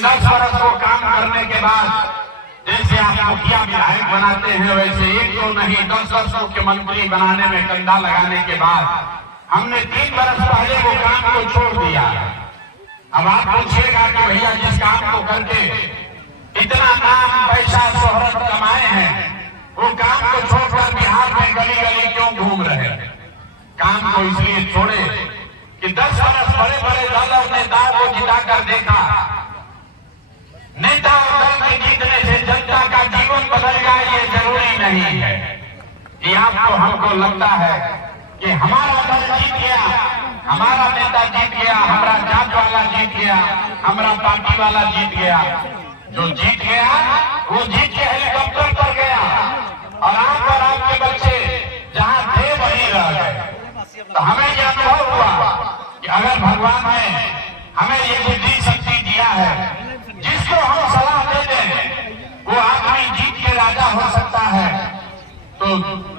10 वर्ष को काम करने के बाद जैसे आप मुखिया विधायक बनाते हैं, वैसे एक तो नहीं 10 मुख्यमंत्री बनाने में कंधा लगाने के बाद हमने 3 वर्ष पहले वो काम को छोड़ दिया। अब आप पूछिएगा कि भैया जिस काम को करके इतना नाम पैसा शोहरत कमाए हैं, वो काम को छोड़कर बिहार में गली गली क्यों घूम रहे हैं? काम को इसलिए छोड़े कि 10 वर्ष बड़े बड़े दल और नेताओं को जिताकर देखा। नेता और दल के जीतने से जनता का जीवन बदल जाए ये जरूरी नहीं है। कि आपको हमको लगता है कि हमारा दल जीत गया, हमारा नेता जीत गया, हमारा जात वाला जीत गया, हमारा पार्टी वाला जीत गया। जो जीत गया वो जीत के हेलीकॉप्टर पर गया और आप और आपके बच्चे जहां थे वहीं रह गए। तो हमें यह अनुभव हुआ कि अगर भगवान ने हमें ये बुद्धि शक्ति दिया है, जिसको हम सलाह देते हैं वो आदमी जीत के राजा हो सकता है। तो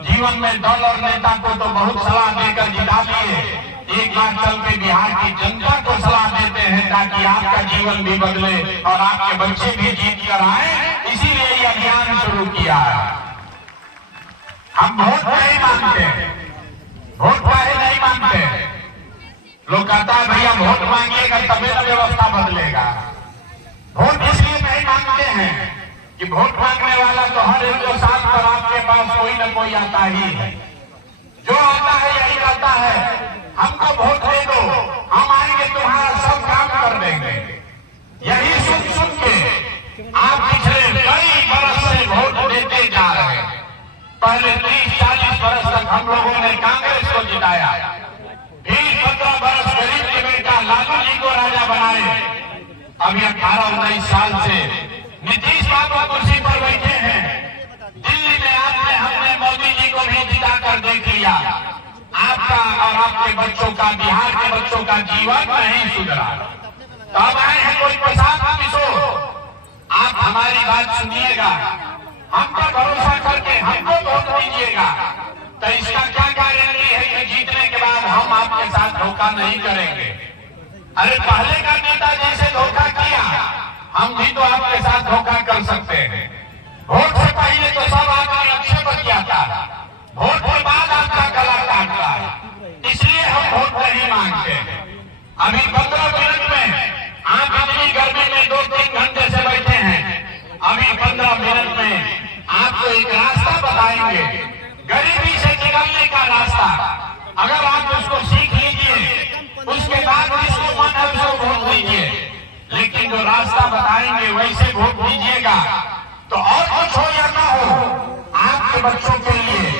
जीवन में दल और नेता को तो बहुत सलाह देकर जिता दिए, एक बार चल के बिहार की जनता को सलाह देते हैं ताकि आपका जीवन भी बदले और आपके बच्चे भी जीत कर आए। इसीलिए ये अभियान शुरू किया है। हम वोट नहीं मांगते, वोट काहे नहीं मांगते? लोग कहता है भैया वोट मांगिएगा तभी ना व्यवस्था बदलेगा। वोट इसलिए नहीं मांगते हैं कि वोट मांगने वाला तो हर एक दो साल पर आपके पास कोई न कोई आता ही है। जो आता है यही कहता है हमको वोट दे दो, हम आएंगे तुम्हारा सब काम कर देंगे। यही सुन सुन के आप पिछले कई बरस से वोट देते जा रहे हैं। पहले 30-40 वर्ष तक हम लोगों ने कांग्रेस को जिताया, फिर 15 वर्ष गरीब के बेटा लालू जी को राजा बनाए। अभी 18-19 साल से नीतीश बाबू कुर्सी पर बैठे हैं। दिल्ली में आपने हमने मोदी जी को भी जिताकर देख लिया। आपका और आपके बच्चों का, बिहार के बच्चों का जीवन नहीं सुधरा। तो अब आए हैं कोई प्रसाद किशोर, आप हमारी बात सुनिएगा, हम पर भरोसा करके हमको वोट दीजिएगा। तो इसका क्या गारंटी है कि जीतने के बाद हम आपके साथ धोखा नहीं करेंगे? अरे पहले का नेता जैसे धोखा किया, हम भी तो आपके साथ धोखा कर सकते हैं। वोट से पहले तो सब आदमी अच्छे बतियाता है, वोट के बाद आपका गला काटता है। इसलिए हम वोट नहीं मांगते। अभी 15 मिनट में आप इतनी गर्मी में 2-3 घंटे से बैठे हैं, अभी 15 मिनट में आपको एक रास्ता बताएंगे, गरीबी से निकलने का रास्ता। अगर आप उसको सीख लीजिए, उसके बाद जिसको मन है उसको वोट दीजिए। लेकिन जो रास्ता बताएंगे वैसे वोट दीजिएगा। तो और कुछ हो या ना हो, आपके बच्चों के लिए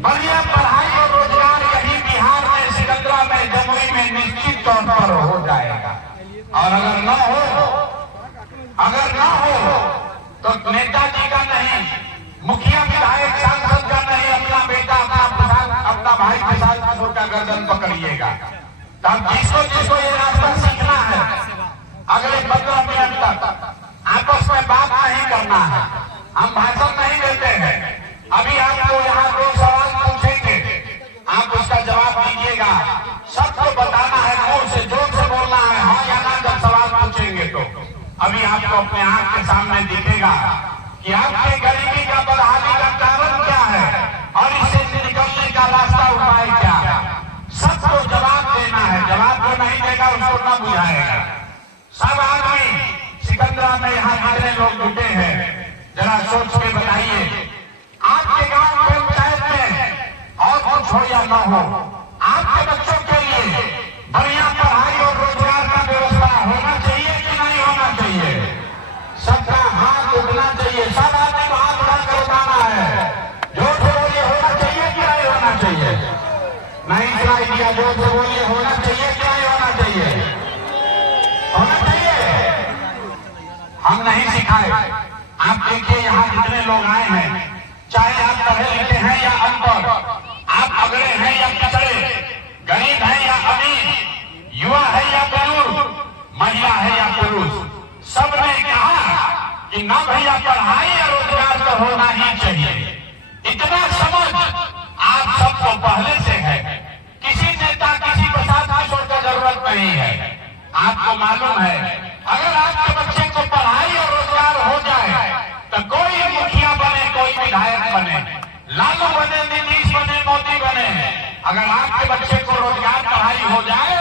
बढ़िया पढ़ाई और रोजगार यही बिहार में, सिकंदरा में, जमुई में निश्चित तौर पर हो जाएगा। और अगर न हो तो नेताजी का नहीं, मुखिया विधायक सांसद का नहीं, अपना बेटा, अपना भाई प्रसाद किशोर का गर्दन पकड़िएगा। तब जिसको ये रास्ता सीखना है, अगले 15 मिनट तक आपस में बात नहीं करना है, हम भाषण नहीं देते हैं। अभी आपको यहाँ 2 सवाल पूछेंगे, आप उसका जवाब दीजिएगा। सबको बताना है, मुंह से जोर से बोलना है, हाँ या ना जब सवाल पूछेंगे तो। अभी आपको अपने आंख के सामने दिखेगा कि आपके गरीबी का बदहाली का कारण क्या है और इससे निकलने का रास्ता उपाय क्या है। सबको जवाब देना है, जवाब जो नहीं देगा उसको न बुझाएगा। सब आदमी सिकंदरा में यहाँ जितने लोग जुटे हैं, जरा सोच के बताइए, आपके गांव पंचायत में और कुछ हो या न हो, आपके बच्चों के लिए बढ़िया पढ़ाई और रोजगार का व्यवस्था होना चाहिए कि नहीं होना चाहिए? सबका हाथ उठना चाहिए, सब आदमी को हाथ उठाकर उठाना है। जोर से बोलिए, होना चाहिए कि नहीं होना चाहिए? नहीं सुनाई दिया, जोर से बोलिए, होना चाहिए कि नहीं होना चाहिए? होना चाहिए। हम नहीं सिखाए। आप देखिए यहाँ जितने लोग आए हैं, चाहे आप पढ़े लिखे हैं या अनपढ़, आप अगड़े हैं या पिछड़े, गरीब है या अमीर, युवा है या बुजुर्ग, महिला है या पुरुष, सबने कहा कि ना भैया पढ़ाई या रोजगार तो होना ही चाहिए। इतना समझ आप सबको पहले से है। किसी नेता, किसी प्रसाद किशोर का जरूरत नहीं है। आपको मालूम है, अगर आपके बच्चे को बने, लालू बने, नीतीश बने, मोदी बने, अगर आपके बच्चे को रोजगार पढ़ाई हो जाए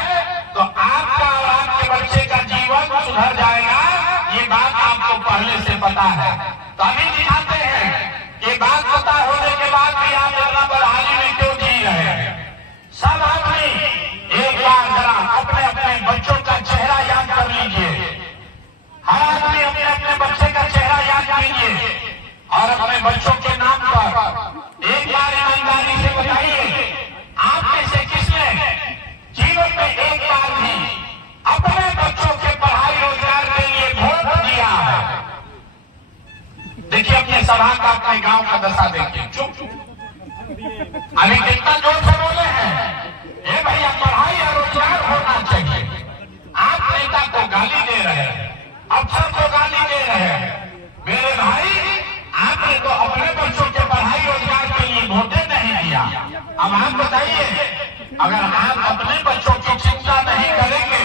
तो आपका और आपके बच्चे का जीवन सुधर जाएगा। ये बात आपको पहले से पता है। तो अभी दिखाते हैं कि बात पता होने के बाद भी आप इतना बदहाली में क्यों जी रहे हैं। सब आदमी एक बार जरा अपने अपने बच्चों का चेहरा याद कर लीजिए। हर आदमी अपने अपने बच्चे का चेहरा याद कीजिए और अपने बच्चों के नाम पर एक बार ईमानदारी से बताइए, आप में से किसने जीवन में एक बार भी अपने बच्चों के पढ़ाई रोजगार के लिए वोट दिया है? देखिए अपने सभा का, अपने गांव का दशा देखिए। चुप अभी कितना जोर से बोले हैं, ये भैया पढ़ाई और रोजगार होना चाहिए। आप नेता को गाली दे रहे हैं, अफसर को गाली दे रहे हैं। मेरे भाई, आपने तो अपने बच्चों के पढ़ाई रोजगार के लिए वोटे नहीं दिया। अब आप बताइए, अगर आप अपने बच्चों की चिंता नहीं करेंगे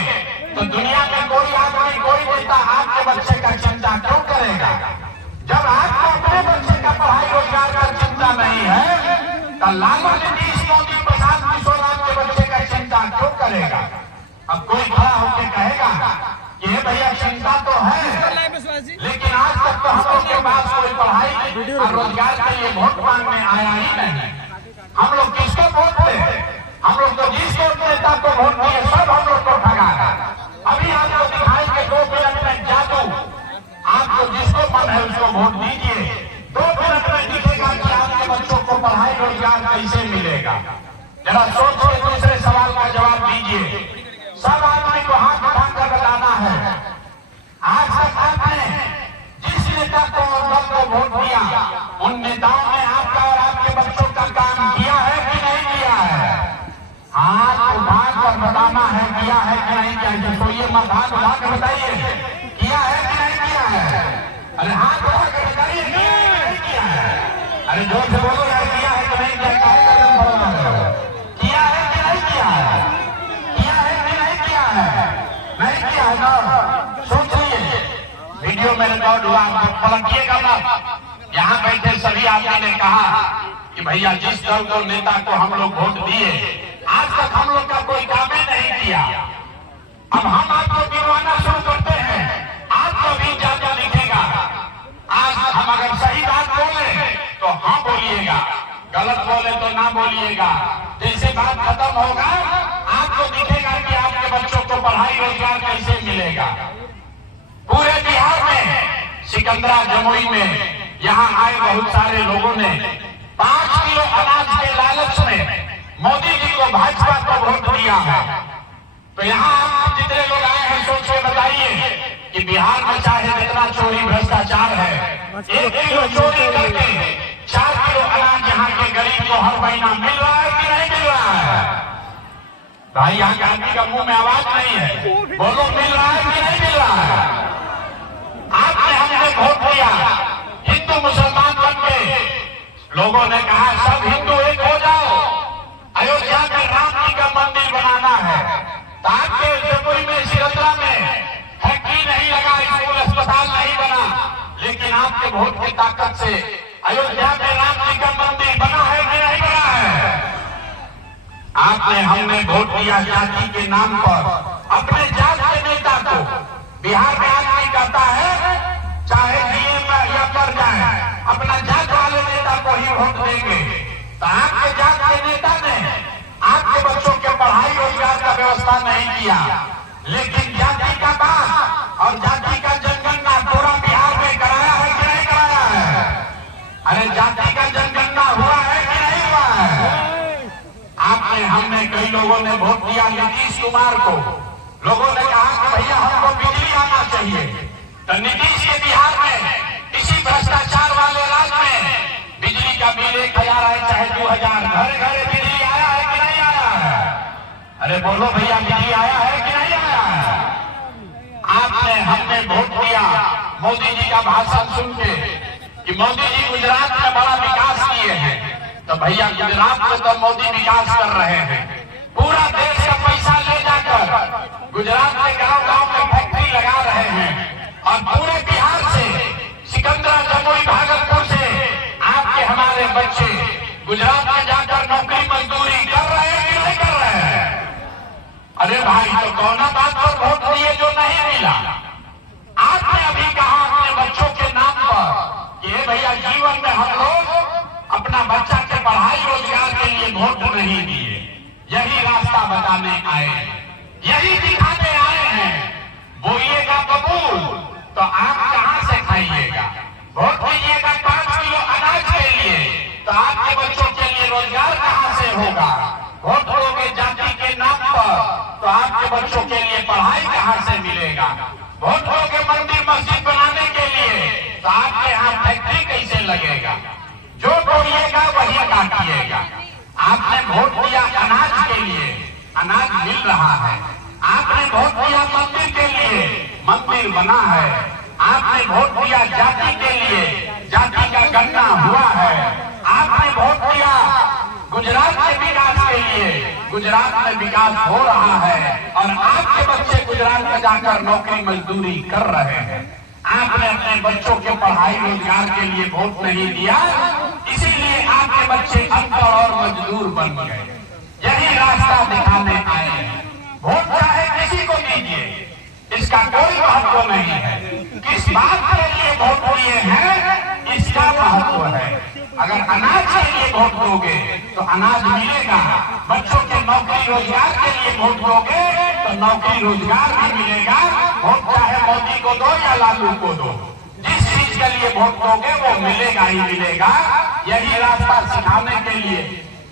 तो दुनिया में कोई आदमी, कोई नेता आपके बच्चे का चिंता क्यों करेगा? जब आपको अपने बच्चे का पढ़ाई रोजगार का चिंता नहीं है तो लालू, नीतीश, मोदी, प्रसाद, किशोर आपके बच्चे का चिंता क्यों करेगा? अब कोई खड़ा होकर कहेगा कि भैया चिंता तो है, लेकिन आज तक तो हम लोग के पास कोई पढ़ाई और रोजगार के लिए वोट मांगने आया ही नहीं। हम लोग किसको वोट दे? हम लोग तो जिसको नेता को वोट दिए सब हम लोग को ठगा है। अभी आपको दिखाएंगे 2 मिनट में जादू। आपको जिसको मन है उसको वोट दीजिए, 2 मिनट में दिखेगा कि आपके बच्चों को पढ़ाई रोजगार कैसे मिलेगा। जरा सोच के दूसरे सवाल का जवाब दीजिए। सब आदमी को हाथ उठाकर बताना है, आज तक आपने जिस नेता को और दल को वोट दिया, उन नेताओं ने आपका और आपके बच्चों का काम किया है कि नहीं किया है? हाथ उठाकर बताना है, किया है कि नहीं किया है। सोइए मत, हाथ उठाकर बताइए, किया है कि नहीं किया है? अरे हाथ उठाकर बताइए, किया है कि नहीं किया है? अरे जोर से बोलो यार, किया है कि नहीं किया है? किया है कि नहीं किया है? नहीं किया है ना? सोच लीजिए, वीडियो में रिकॉर्ड हुआ, पलटिएगा मत। यहाँ बैठे सभी आदमी ने कहा कि भैया जिस दल को, नेता को हम लोग वोट दिए, आज तक हम लोग का कोई काम ही नहीं किया। अब हम आपको गिनवाना शुरू करते हैं, आपको भी ज्यादा दिखेगा। आज हम अगर सही बात बोले तो हाँ बोलिएगा, गलत बोले तो ना बोलिएगा। जैसे बात खत्म होगा आपको दिखेगा कि आपके बच्चों को पढ़ाई रोजगार कैसे मिलेगा। पूरे बिहार में, सिकंदरा, जमुई में यहाँ आए बहुत सारे लोगों ने 5 किलो अनाज के लालच में मोदी जी को, भाजपा को वोट दिया है। तो यहाँ आप जितने लोग आए हैं सोच के बताइए कि बिहार में चाहे जितना चोरी भ्रष्टाचार है, 1 किलो चोरी करके 4 किलो अनाज यहाँ के गरीब को हर महीना मिल रहा है कि नहीं मिल रहा है? भाई यहाँ के आदमी का मुंह में आवाज नहीं है, बोलो मिल रहा है कि नहीं मिल रहा है? आपने हमने वोट दिया, हिंदू मुसलमान बन के लोगों ने कहा सब हिंदू एक हो जाओ, अयोध्या में राम जी का मंदिर बनाना है। तो आपके जमुई में, सिकंदरा में फैक्ट्री नहीं लगा, स्कूल अस्पताल नहीं बना, लेकिन आपके वोट की ताकत से अयोध्या में राम जी का मंदिर बना है कि नहीं बना है? आपने, हमने वोट दिया जाति के नाम पर, अपने जात के नेता को। बिहार में आदमी कहता है चाहे डीएम या पर जाए, अपना जात वाले नेता को ही वोट देंगे। तो आपके जात के नेता ने आपके बच्चों के पढ़ाई रोजगार का व्यवस्था नहीं किया, लेकिन जाति का बात और जाति का जनगणना पूरा बिहार में कराया है कि नहीं कराया है? अरे जाति का जनगणना हुआ है कि नहीं हुआ है? आपने, हमने, कई लोगों ने वोट दिया नीतीश कुमार को। लोगों ने कहा कि भैया हमको बिजली आना चाहिए। तो नीतीश के बिहार में इसी भ्रष्टाचार वाले राज्य में बिजली का बिल 1000 है चाहे 2000, घरे घरे बिजली आया है कि नहीं आया है? अरे बोलो भैया, बिजली आया है कि नहीं आया है? आपने, हमने वोट दिया मोदी जी का भाषण सुन के कि मोदी जी गुजरात में बड़ा विकास किए हैं। तो भैया गुजरात में तो मोदी विकास कर रहे हैं, पूरा देश का पैसा ले जाकर गुजरात में गांव गांव में फैक्ट्री लगा रहे हैं, और पूरे बिहार से, सिकंदरा, जमुई, भागलपुर से आपके हमारे हमारे बच्चे गुजरात में जाकर नौकरी मजदूरी कर रहे हैं कि नहीं कर रहे हैं? अरे भाई, तो कौन बात पर वोट दिए जो नहीं मिला? आपने अभी कहा अपने बच्चों के नाम पर कि भैया जीवन में हम लोग अपना बच्चा के पढ़ाई रोजगार के लिए वोट नहीं दिए। यही रास्ता बताने आए हैं, यही दिखाने आए हैं। बोइएगा कबूल तो आप कहां से खाइएगा? वोट दीजिएगा 5 किलो अनाज के लिए तो आपके बच्चों के लिए रोजगार कहां से होगा? वोट दोगे जाति के नाम पर तो आपके बच्चों के लिए पढ़ाई कहां से मिलेगा? वोट दोगे मंदिर मस्जिद बनाने के लिए तो आपके यहाँ फैक्ट्री कैसे लगेगा? जो बोलिएगा वही काटिएगा। आपने वोट दिया अनाज के लिए, अनाज मिल रहा है। आपने वोट दिया मंदिर के लिए, मंदिर बना है। आपने वोट दिया जाति के लिए, जाति का गणना हुआ है। आपने वोट दिया गुजरात के विकास के लिए, गुजरात में विकास हो रहा है और आपके बच्चे गुजरात में जाकर नौकरी मजदूरी कर रहे हैं। आपने अपने बच्चों के पढ़ाई रोजगार के लिए वोट नहीं दिया, इसीलिए आपके बच्चे अनपढ़ और मजदूर बन गए। यही रास्ता दिखाने आए हैं। वोट चाहे किसी को दीजिए, इसका कोई महत्व नहीं है। किस बात के लिए वोट दिए हैं इसका महत्व है। अगर अनाज के लिए वोट दोगे तो अनाज मिलेगा, बच्चों के नौकरी रोजगार के लिए वोट दोगे तो नौकरी रोजगार भी मिलेगा। वोट चाहे मोदी को दो या लालू को दो, जिस चीज के लिए वोट दोगे वो मिलेगा ही मिलेगा। यही रास्ता सिखाने के लिए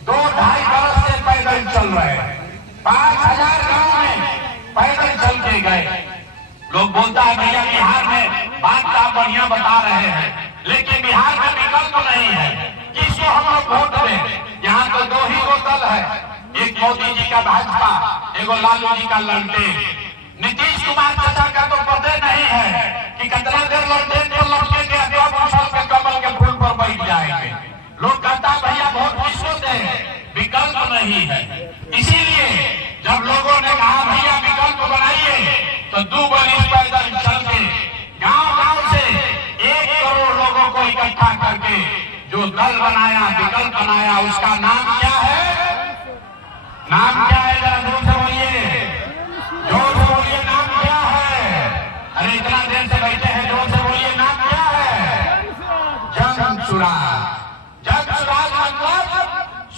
2-2.5 बरस से पैदल चल रहे हैं। 5000 गांव में पैदल चल के गए। लोग बोलता है भैया बिहार में बात का बढ़िया बता रहे हैं, लेकिन बिहार में विकल्प नहीं है। किसको हम लोग वोट दें? यहाँ तो 2 ही दल है, एक मोदी जी का भाजपा, एगो लालू जी का ललटेन। नीतीश कुमार चाचा का तो पता नहीं है कि कितना देर ललटेन पर लौटे के के कमल के फूल पर बैठ जाएंगे। लोग कहता भैया वोट किसको दें? विकल्प नहीं है। इसीलिए जब लोगों ने कहा भैया विकल्प बनाइए तो 2 बरस पैदल चल के गांव-गांव से 1 करोड़ लोगों को इकट्ठा करके जो दल बनाया, विकल्प बनाया, उसका नाम क्या है? नाम क्या है? जरा जोर से बोलिए, जोर से बोलिए, नाम क्या है? अरे इतना देर से बैठे हैं, जोर से बोलिए, नाम क्या है? जन सुराज। जन सुराज मतलब,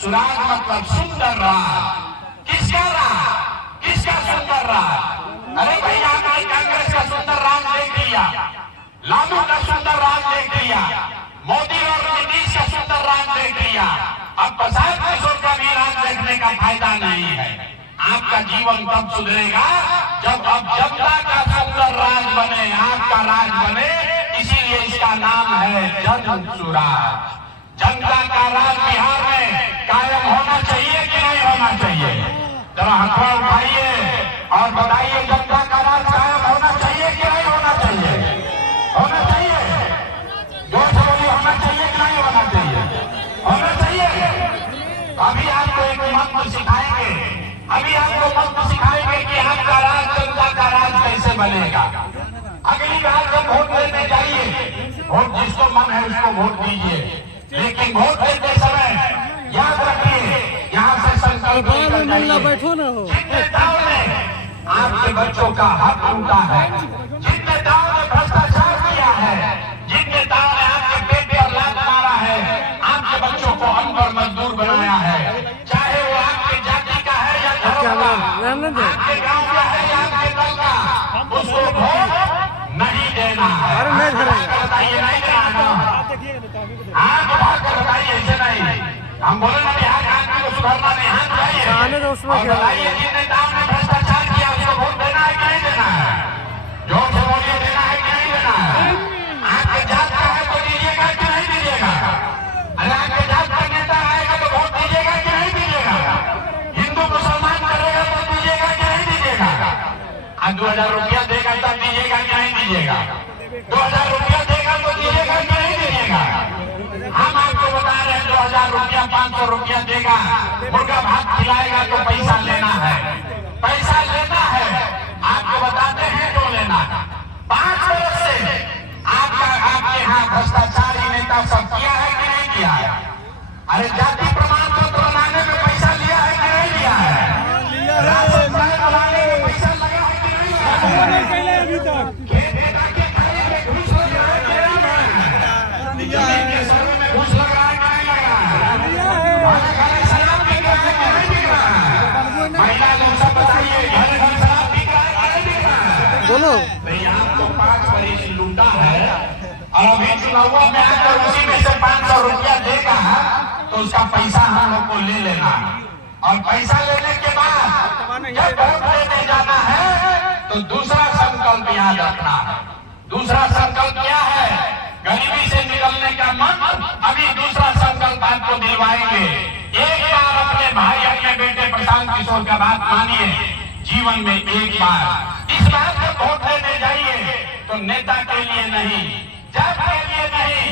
सुराज मतलब सुंदर राज। किसका राज? किसका सुंदर राज? अरे भैया आपने कांग्रेस का सुंदर राज देख लिया, लालू का सुंदर राज देख लिया, मोदी और नीतीश का सुंदर राज देख लिया। अब प्रसाद किशोर का भी राज देखने का फायदा नहीं है। आपका जीवन तब सुधरेगा जब अब जनता का सुंदर राज बने, आपका राज बने। इसीलिए इसका नाम है जन सुराज। जनता का राज बिहार में कायम होना चाहिए कि नहीं होना चाहिए? जरा हथवा उठाइए और बताइए, जनता का राज कायम होना चाहिए कि नहीं होना चाहिए? होना चाहिए। जोर से बोलिए, होना चाहिए कि नहीं होना चाहिए? होना चाहिए। अभी आपको एक मंत्र सिखाएंगे, अभी आपको मंत्र सिखाएंगे कि आपका राज, जनता का राज कैसे बनेगा। अगली बार जब वोट देने जाइए, वोट जिसको मन है उसको वोट दीजिए, लेकिन वोट देते समय याद रखिए, यहाँ से संकल्प लेकर जाइए, जिन नेताओं ने आपके बच्चों का हक लूटा है, जिन नेताओं ने भ्रष्टाचार किया है, जिन नेताओं ने आपके पेट पर लात मारा है, आपके बच्चों को अनपढ़ मजदूर बनाया है, चाहे वो आपकी जाति का है या धर्म का, आपके गांव का है या आपके दल का, उसको वोट नहीं देना है। बताइए, नहीं देना। आप बात कर बताइए, ऐसे नहीं। हम बोले ना बिहार के आदमी को सुधारना नहीं, हाथ उठाइए और बताइए जिन नेताओं ने भ्रष्टाचार किया उसको वोट देना है कि नहीं देना है? जोर से बोलिए, देना है कि नहीं देना है? आपके जात का है तो दीजिएगा कि नहीं दीजिएगा? अरे आपके जात का नेता आएगा तो वोट दीजिएगा कि नहीं दीजिएगा? हिंदू मुसलमान करेगा तो दीजिएगा कि नहीं दीजिएगा? आज 2000 रुपया देगा तब दीजिएगा कि नहीं दीजिएगा? 2000 रुपया देगा तो दीजिएगा कि नहीं दीजिएगा? हम आपको बता रहे हैं 2000 रुपया, 500 रुपया देगा, मुर्गा भात खिलाएगा तो पैसा लेना है, पैसा लेना है। आपको बताते हैं क्यों लेना। 5 वर्ष से आपके यहाँ भ्रष्टाचारी नेता सब किया है कि नहीं किया है? अरे जाति प्रमाण पत्र बनाने में पैसा लिया है कि नहीं लिया है? राशन कार्ड बनाने में पैसा लगा है कि नहीं लगा है? अभी तक खेत बेटा के खाने में घूस लग रहा है कि नहीं लगा है? जमीन के सर्वे में घूस लग रहा है कि नहीं लगा है? घर घर शराब बिक रहा है कि नहीं बिक रहा है? महिला लोग सब बताइए, घर घर शराब बिक रहा है कि नहीं बिक रहा है? बोलो। नहीं, आपको 5 बरिस लूटा है और अभी चुनाव में आकर उसी में से 500 रुपया देगा तो उसका पैसा हम लोग को ले लेना और पैसा लेने के बाद जब वोट देने जाना है तो दूसरा संकल्प याद रखना है। दूसरा संकल्प क्या है? गरीबी से निकलने का मन। अभी दूसरा संकल्प आपको दिलवाएंगे। एक बार अपने भाई अपने बेटे प्रशांत किशोर का बात मानिए, जीवन में एक बार इस बात जब वोट लेने जाइए तो नेता के लिए नहीं, जात के लिए नहीं,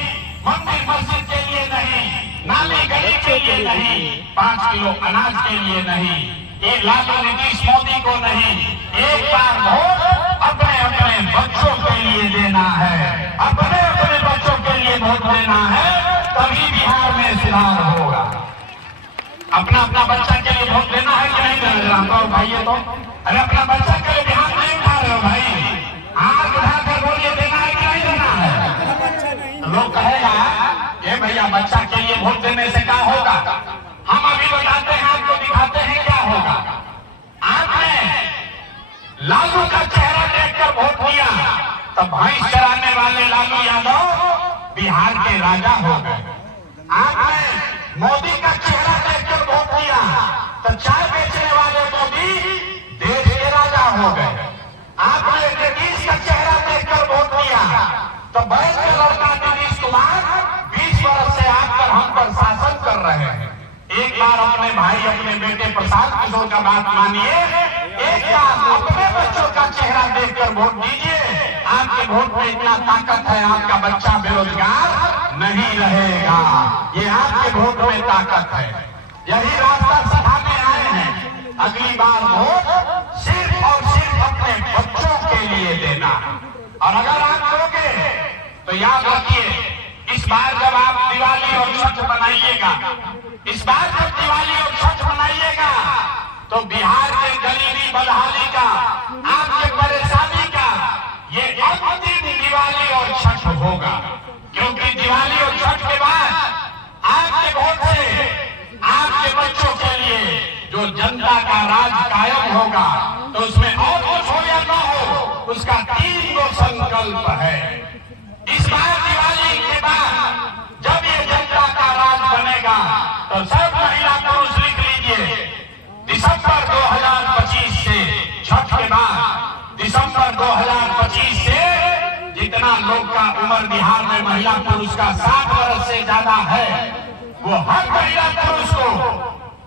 मंदिर मस्जिद के लिए नहीं, नाली गली के लिए नहीं, 5 किलो अनाज के लिए नहीं, ये लालू नीतीश मोदी को नहीं, एक बार वोट अपने अपने बच्चों के लिए देना है। अपने अपने बच्चों के लिए वोट देना है, तभी बिहार में सुधार होगा। अपना अपना बच्चा के लिए वोट देना है कि नहीं देना? रामपाल भाई है तो अरे अपना बच्चा के लिए बिहार नहीं उठा रहे हो भाई, आग उठाकर बोलिए देना है कि नहीं देना है? लोग कहेगा ये भैया बच्चा के लिए वोट देने से क्या होगा? हम अभी बताते हैं, आपको दिखाते हैं क्या होगा। आपने लालू का चेहरा देखकर वोट दिया तो भैंस चराने वाले लालू यादव बिहार के राजा हो गए। आपने मोदी का चेहरा देखकर वोट दिया तो चाय बेचने वाले मोदी देश के राजा हो गए। आपने नीतीश का चेहरा देखकर वोट दिया तो बैठ के लड़का नीतीश कुमार 20 वर्ष से आप पर हम पर शासन कर रहे हैं। एक बार अपने भाई अपने बेटे प्रशांत किशोर का बात मानिए, एक बार अपने बच्चों का चेहरा देखकर वोट दीजिए। आपके वोट में इतना ताकत है, आपका बच्चा बेरोजगार नहीं रहेगा। ये आपके वोट में ताकत है। यही रास्ता सिखाने आए हैं। अगली बार वोट सिर्फ और सिर्फ अपने बच्चों के लिए देना। और अगर आप दोगे तो याद रखिए, इस बार जब आप दिवाली और छठ मनाइएगा, इस बार जब दिवाली और छठ मनाइएगा तो बिहार के गरीबी बदहाली का, आपके परेशानी का ये अंतिम दिवाली और छठ होगा। क्योंकि दिवाली और छठ के बाद आपके वोट से आपके बच्चों के लिए जो जनता का राज कायम होगा तो उसमें और कुछ हो या ना हो, उसका 3 गो संकल्प है। इस बार दिवाली के बाद जब ये जनता का राज बनेगा तो सब महिला पुरुष लिख लीजिए, दिसंबर 2025 से, छठ के बाद दिसंबर 2025 से जितना लोग का उम्र बिहार में महिला पुरुष का 60 वर्ष से ज्यादा है, वो हर महिला पुरुष को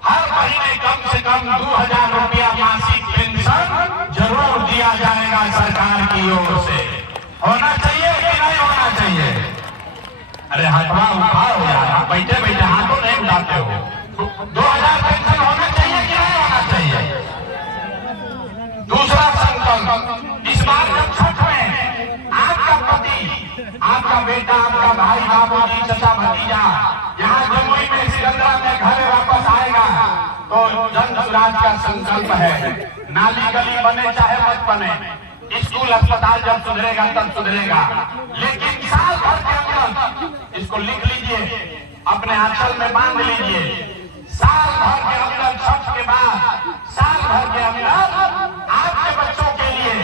हर महीने कम से कम 2000 रुपया मासिक पेंशन जरूर दिया जाएगा सरकार की ओर से। होना चाहिए कि नहीं होना चाहिए? अरे हाथवा उठाओ यार, आप बैठे बैठे हाथों नहीं उठाते हो। 2000 पेंशन होना चाहिए कि नहीं होना चाहिए? दूसरा संकल्प, इस बार जब छठ में आपका पति, आपका बेटा, आपका भाई, बाबूजी, चचा, भतीजा यहाँ जमुई में सिकंदरा में घर वापस आएगा तो जन सुराज का संकल्प है। नाली गली बने चाहे मत बने, स्कूल अस्पताल जब सुधरेगा तब सुधरेगा, लेकिन साल भर के अंदर इसको लिख लीजिए, अपने आंचल में बांध लीजिए, साल भर के अंदर छठ के बाद साल भर के अंदर आपके बच्चों के लिए,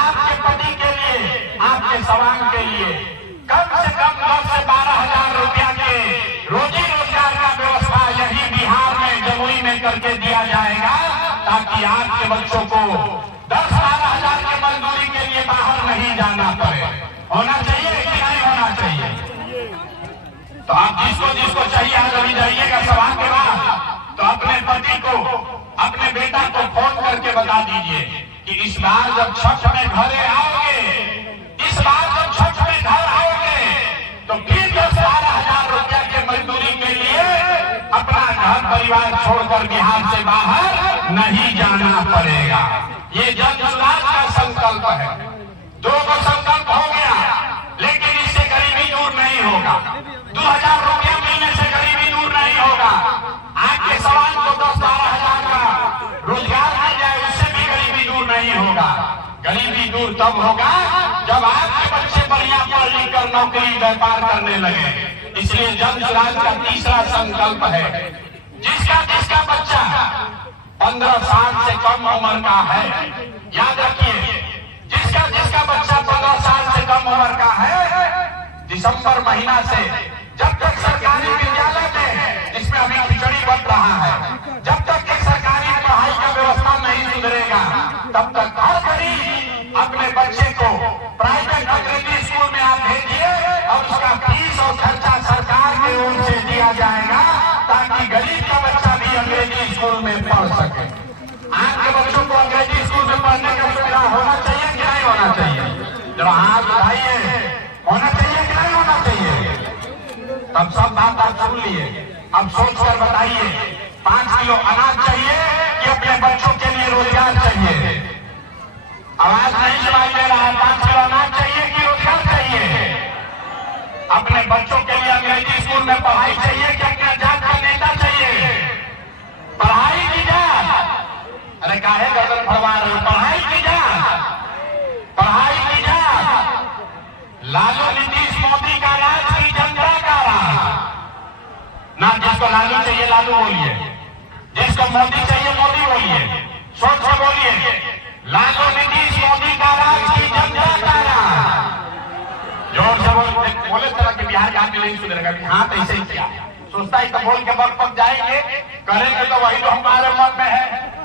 आपके पति के लिए, आपके सवांग के लिए कम से कम 10 से 12 हजार रुपया के रोजी रोजगार का व्यवस्था यही बिहार में जमुई में करके दिया जाएगा, ताकि आपके बच्चों को 10-12 हजार के मजदूरी के लिए बाहर नहीं जाना पड़े। होना चाहिए कि नहीं होना चाहिए? तो आप जिसको जिसको चाहिए आज अभी जाइएगा सभा के बाद, तो अपने पति को, अपने बेटा को फोन करके बता दीजिए कि इस बार जब छठ में घरे आओगे, इस बार जब छठ में घर आओगे तो फिर 10-12 हजार रुपया के मजदूरी के लिए अपना घर परिवार छोड़कर बिहार से बाहर नहीं जाना पड़ेगा। ये जन सुराज का संकल्प है। 2 गो संकल्प हो गया, लेकिन इससे गरीबी दूर नहीं होगा। 2000 रुपया मिलने से गरीबी दूर नहीं सवाल को 10-12 हजार का रोजगार मिल जाए, उससे भी गरीबी दूर नहीं होगा। गरीबी दूर तब होगा जब आपके बच्चे बढ़िया पढ़ लिख कर नौकरी व्यापार करने लगे। इसलिए जन सुराज का तीसरा संकल्प है, जिसका बच्चा 15 साल से कम उम्र का है, याद रखिए, जिसका बच्चा 15 साल से कम उम्र का है, दिसंबर महीना से जब तक सरकारी विद्यालय में, जिसमें अभी खिचड़ी बन रहा है, जब तक एक सरकारी पढ़ाई का व्यवस्था नहीं सुधरेगा, तब तक हर गरीब अपने बच्चे को प्राइवेट अंग्रेजी स्कूल में आप भेजिए और उसका फीस और खर्चा सरकार की ओर से दिया जाएगा, ताकि गरीब का बच्चा भी अंग्रेजी स्कूल में पढ़ सके। आपके बच्चों को अंग्रेजी स्कूल में पढ़ने का सुविधा होना चाहिए कि नहीं होना चाहिए? जरा हाथ उठाइए, होना चाहिए कि नहीं होना चाहिए? तब सब बात आप सुन लिए, अब सोच कर बताइए, 5 किलो अनाज चाहिए कि अपने बच्चों के लिए रोजगार चाहिए? आवाज नहीं सुनाई दे रहा है। 5 किलो अनाज चाहिए कि रोजगार चाहिए? अपने बच्चों के लिए अंग्रेजी स्कूल में पढ़ाई चाहिए कि अपने जात का नेता चाहिए? पढ़ाई की जात, अरे काहे गर्दन फड़वा रहे हो? पढ़ाई की जात, पढ़ाई की जात। लालू नीतीश मोदी का राज की जनता का राज ना। जिसको लालू चाहिए लालू बोलिए, जिसको मोदी चाहिए मोदी बोलिए, सोच से बोलिए, लालू नीतीश मोदी का राज की जनता का राज। जोर से बोले तरह के बिहार का नहीं सुधरेगा। हाँ तो ऐसे ही किया, सोचता ही तो बोल के बक बक जाएंगे, करेंगे तो वही तो हमारे मन में है।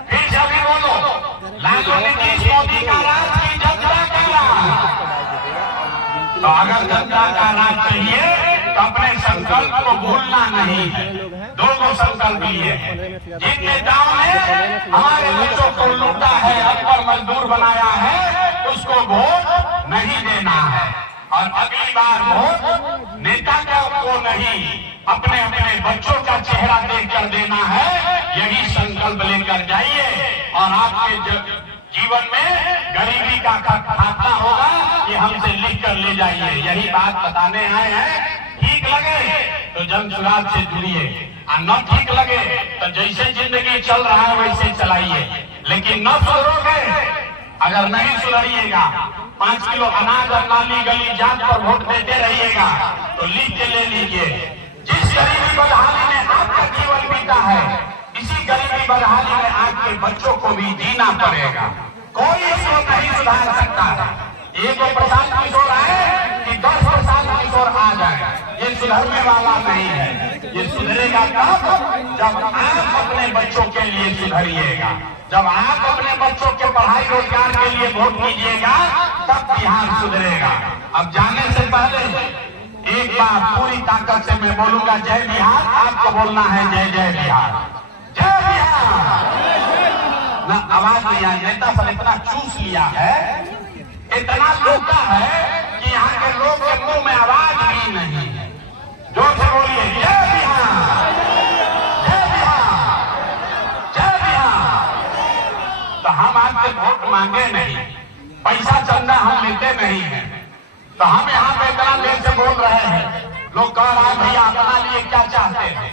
फिर से अभी बोलो, लालू नीतीश मोदी का राज की जनता का राज। तो अगर जनता का राज चाहिए तो अपने संकल्प को भूलना नहीं है। 2 संकल्प लिए हैं। जिन नेताओं ने हमारे बच्चों को लूटा है, अनपढ़ मजदूर बनाया है, उसको वोट नहीं देना है। और अगली बार वोट नेता को नहीं, अपने अपने बच्चों का चेहरा देखकर देना है। यही संकल्प लेकर जाइए और आपके जीवन में गरीबी का खात्मा होगा। ये हमसे लिख कर ले जाइए, यही बात बताने आए हैं। ठीक लगे तो जन सुराज से जुड़िए, और न ठीक लगे तो जैसे जिंदगी चल रहा है वैसे चलाइए, लेकिन न सुधरोगे, अगर नहीं सुधरिएगा, 5 किलो अनाज और नाली गली जात पर वोट देते रहिएगा, तो लिख के ले लीजिए। जिस गरीबी बदहाली में आपका जीवन बीता है, इसी गरीबी बदहाली में आपके बच्चों को भी जीना पड़ेगा। कोई इसको नहीं सुधार सकता है। एक प्रशांत किशोर आए कि 10 प्रशांत किशोर आ जाए, ये सुधरने वाला नहीं है। ये सुधरेगा तब जब आप अपने बच्चों के लिए सुधरिएगा, जब आप अपने बच्चों के पढ़ाई रोजगार के लिए वोट कीजिएगा, तब बिहार सुधरेगा। अब जाने से पहले एक बार पूरी ताकत से मैं बोलूंगा जय बिहार, आपको बोलना है जय जय बिहार, जय बिहार। ना आवाज नहीं आई, नेता सब इतना चूस लिया है, इतना लूटा है कि यहाँ के लोग के मुंह में आवाज भी नहीं है। जोर से बोलिए जय बिहार, जय बिहार, जय बिहार। तो हम आपसे वोट मांगे नहीं, पैसा चंदा हम लेते नहीं है, तो हम यहाँ पे इतना देर से बोल रहे हैं। लोग कह रहे हैं भैया अपना लिए क्या चाहते हैं,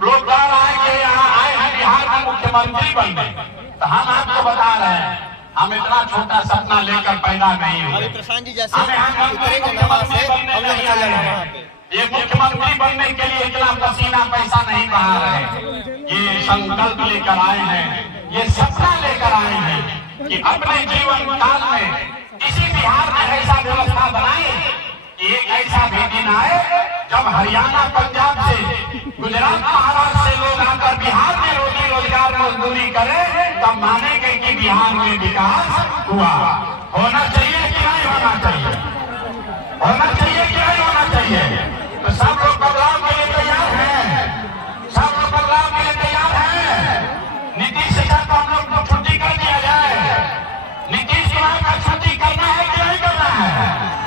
लोग कह रहे हैं कि यहाँ आए हैं बिहार में मुख्यमंत्री बनने, तो हम आपको बता रहे हैं हम इतना छोटा सपना लेकर पैदा नहीं हुए। हम यहाँ मुख्यमंत्री बनने नहीं आए हैं, ये मुख्यमंत्री बनने के लिए इतना पसीना पैसा नहीं बहा रहे। ये संकल्प लेकर आए हैं, ये सपना लेकर आए हैं कि अपने जीवन काल में इसी बिहार में ऐसा व्यवस्था बनाए, एक ऐसा भी दिन आए जब हरियाणा, पंजाब से, गुजरात, महाराष्ट्र से लोग आकर बिहार में रोजी रोजगार मजदूरी करें, तब मानेंगे कि बिहार में विकास हुआ। होना चाहिए कि नहीं होना चाहिए? होना चाहिए कि नहीं होना चाहिए? तो सब लोग बदलाव के लिए तैयार हैं, सब लोग बदलाव के लिए तैयार हैं। नीतीश सरकार को हम लोग छुट्टी कर दिया जाए, नीतीश कुमार का छुट्टी करना है कि नहीं करना है?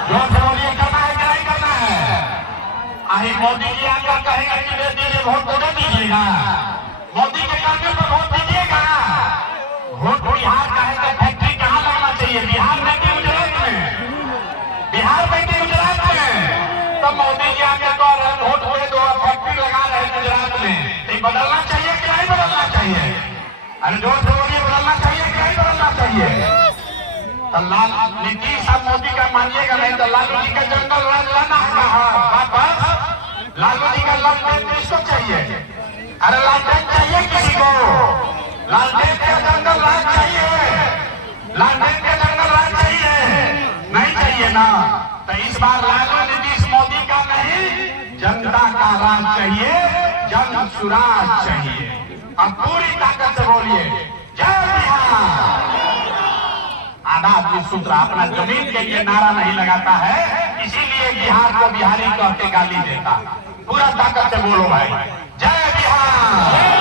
जोर से बोलिए, करना है कि नहीं करना है? अरे मोदी जी आकर कहेगा कि दे दीजिए वोट, तो दे दीजिएगा। मोदी के करने पर वोट दीजिएगा। वोट बिहार का है तो फैक्ट्री कहाँ लगना चाहिए? बिहार में कि गुजरात में? बिहार में कि गुजरात में? तो मोदी जी आकर वोट दे दो, फैक्ट्री लगा रहे गुजरात में, ये बदलना चाहिए कि नहीं? अरे जोर से बोलिए, बदलना चाहिए कि नहीं बदलना चाहिए? तो नीतीश अब मोदी का मानिएगा नहीं तो लालू जी का जंगल राज लाना होगा। लालू जी का लालटेन किसको चाहिए? अरे लालटेन चाहिए किसी को? लालटेन का जंगल राज चाहिए? लालटेन का जंगल राज चाहिए? नहीं चाहिए ना। तो इस बार लालू नीतीश मोदी का नहीं, जनता का राज चाहिए, जन सुराज चाहिए। अब पूरी ताकत से बोलिए जय बिहार। आधा आदमी सूत्र अपना जमीन के लिए नारा नहीं लगाता है, इसीलिए बिहार को बिहारी कहते गाली देता। पूरा ताकत से बोलो भाई जय बिहार।